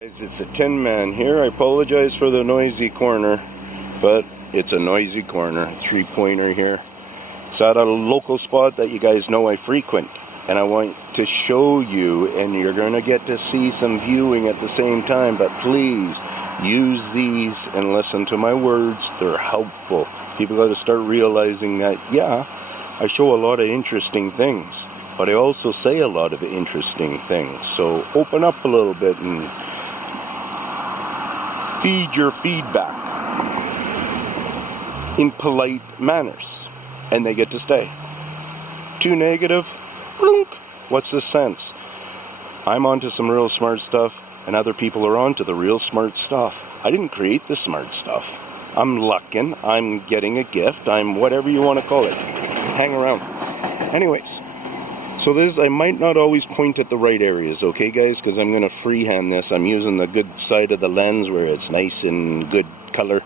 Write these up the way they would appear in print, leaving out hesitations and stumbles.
It's a Tin Man here. I apologize for the noisy corner, but it's a noisy corner. 3-pointer here. It's at a local spot that you guys know I frequent, and I want to show you, and you're going to get to see some viewing at the same time, but please use these and listen to my words. They're helpful. People got to start realizing that, yeah, I show a lot of interesting things, but I also say a lot of interesting things. So open up a little bit and feed your feedback in polite manners, and they get to stay. Too negative, blunk. What's the sense? I'm onto some real smart stuff, and other people are onto the real smart stuff. I didn't create the smart stuff. I'm lucking, I'm getting a gift, I'm whatever you want to call it. Hang around. Anyways, so this, I might not always point at the right areas, okay guys, because I'm going to freehand this. I'm using the good side of the lens where it's nice and good color,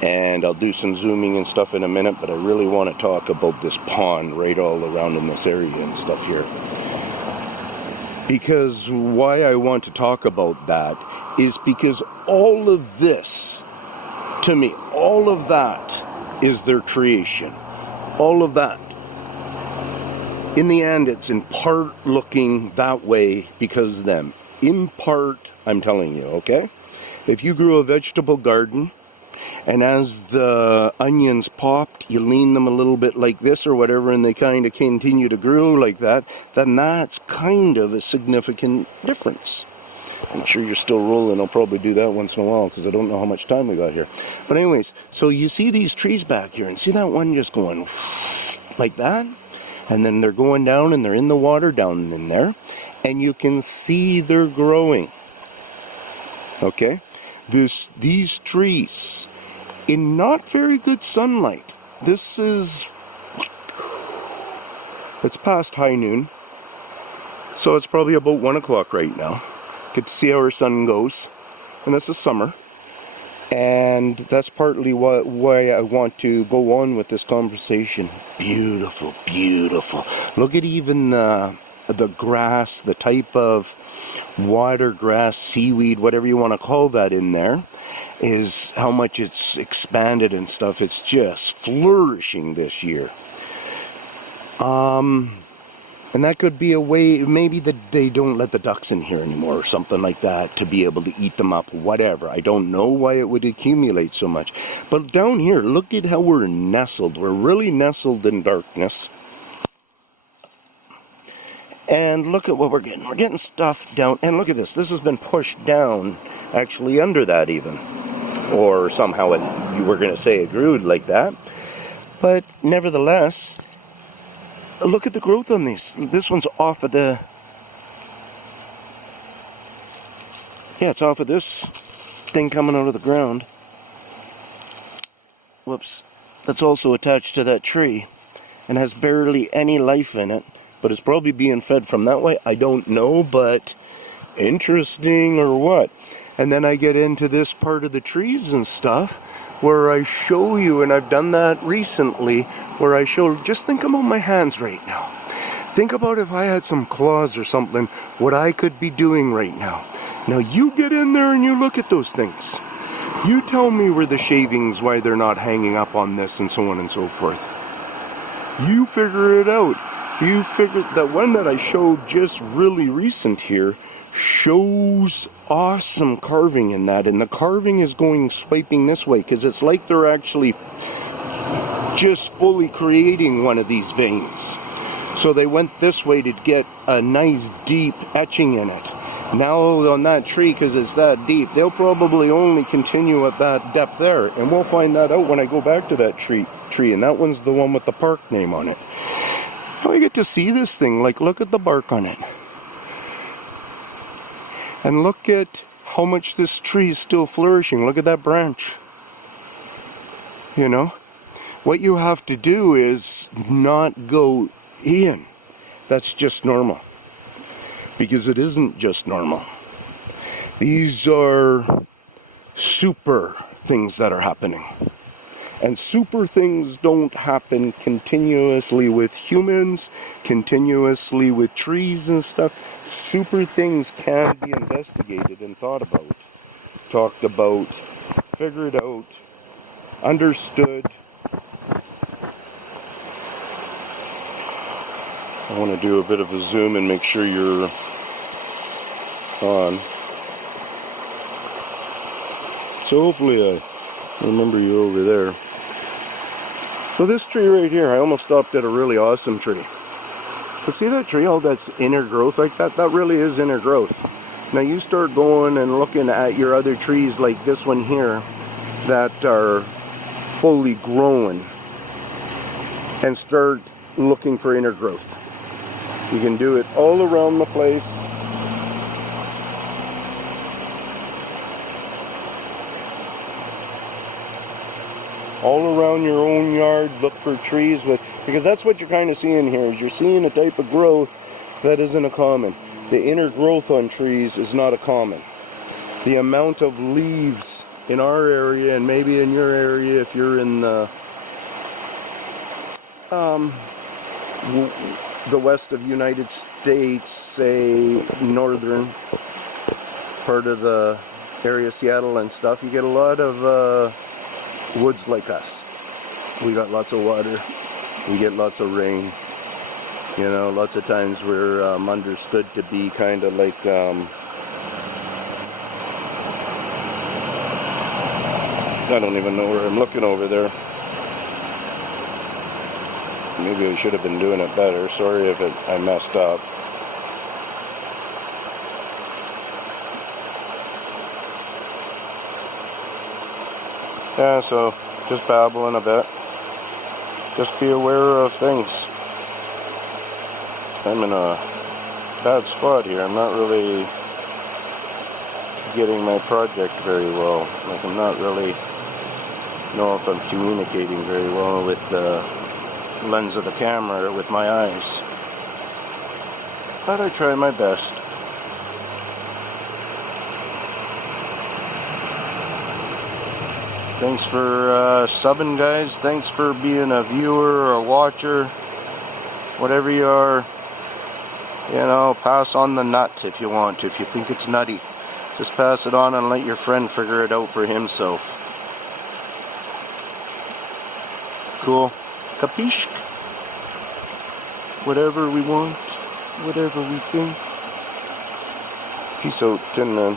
and I'll do some zooming and stuff in a minute, but I really want to talk about this pond right all around in this area and stuff here. Because why I want to talk about that is because all of this, to me, all of that is their creation. All of that. In the end, it's in part looking that way because of them. In part, I'm telling you, okay? If you grew a vegetable garden, and as the onions popped, you lean them a little bit like this or whatever, and they kind of continue to grow like that, then that's kind of a significant difference. I'm sure you're still rolling. I'll probably do that once in a while because I don't know how much time we got here. But anyways, so you see these trees back here, and see that one just going like that? And then they're going down and they're in the water down in there. And you can see they're growing. Okay? These trees, in not very good sunlight. This is, it's past high noon. So it's probably about 1 o'clock right now. Get to see how our sun goes. And this is summer. And that's partly why I want to go on with this conversation. Beautiful, beautiful. Look at even the grass, the type of water grass, seaweed, whatever you want to call that in there, is how much it's expanded and stuff. It's just flourishing this year. And that could be a way, maybe that they don't let the ducks in here anymore or something like that to be able to eat them up, whatever. I don't know why it would accumulate so much. But down here, look at how we're nestled. We're really nestled in darkness. And look at what we're getting. We're getting stuff down. And look at this. This has been pushed down, actually under that even. Or somehow you were going to say it grew like that. But nevertheless, look at the growth on these. This one's off of the... Yeah, it's off of this thing coming out of the ground. Whoops. That's also attached to that tree and has barely any life in it. But it's probably being fed from that way. I don't know, but interesting or what. And then I get into this part of the trees and stuff where I show you, and I've done that recently, where I show, just think about my hands right now. Think about if I had some claws or something, what I could be doing right now. Now you get in there and you look at those things. You tell me where the shavings, why they're not hanging up on this and so on and so forth. You figure it out. You figure that one that I showed just really recent here shows awesome carving in that, and the carving is going swiping this way because it's like they're actually just fully creating one of these veins. So they went this way to get a nice deep etching in it. Now on that tree, because it's that deep, they'll probably only continue at that depth there, and we'll find that out when I go back to that tree, and that one's the one with the park name on it. Now I get to see this thing, like look at the bark on it. And look at how much this tree is still flourishing. Look at that branch. You know? What you have to do is not go in. That's just normal. Because it isn't just normal. These are super things that are happening. And super things don't happen continuously with humans, continuously with trees and stuff. super things can be investigated and thought about, talked about, figured out, understood. I want to do a bit of a zoom and make sure you're on. So hopefully I remember you over there. So this tree right here, I almost stopped at a really awesome tree. But see that tree, all that's inner growth like that? That really is inner growth. Now you start going and looking at your other trees like this one here that are fully grown and start looking for inner growth. You can do it all around the place. All around your own yard, look for trees with, because that's what you're kind of seeing here, is you're seeing a type of growth that isn't a common. The inner growth on trees is not a common. The amount of leaves in our area, and maybe in your area if you're in the west of United States, say northern part of the area, Seattle and stuff, you get a lot of woods like us. We got lots of water, we get lots of rain, you know, lots of times we're understood to be kind of like I don't even know where I'm looking over there. Maybe I should have been doing it better. Sorry if I messed up. Yeah, so just babbling a bit. Just be aware of things. I'm in a bad spot here. I'm not really getting my project very well. Like, I'm not really know if I'm communicating very well with the lens of the camera, with my eyes. But I try my best. Thanks for subbing, guys. Thanks for being a viewer or a watcher. Whatever you are, you know, pass on the nut if you want to. If you think it's nutty, just pass it on and let your friend figure it out for himself. Cool. Capiche? Whatever we want, whatever we think. Peace out, Tin Man.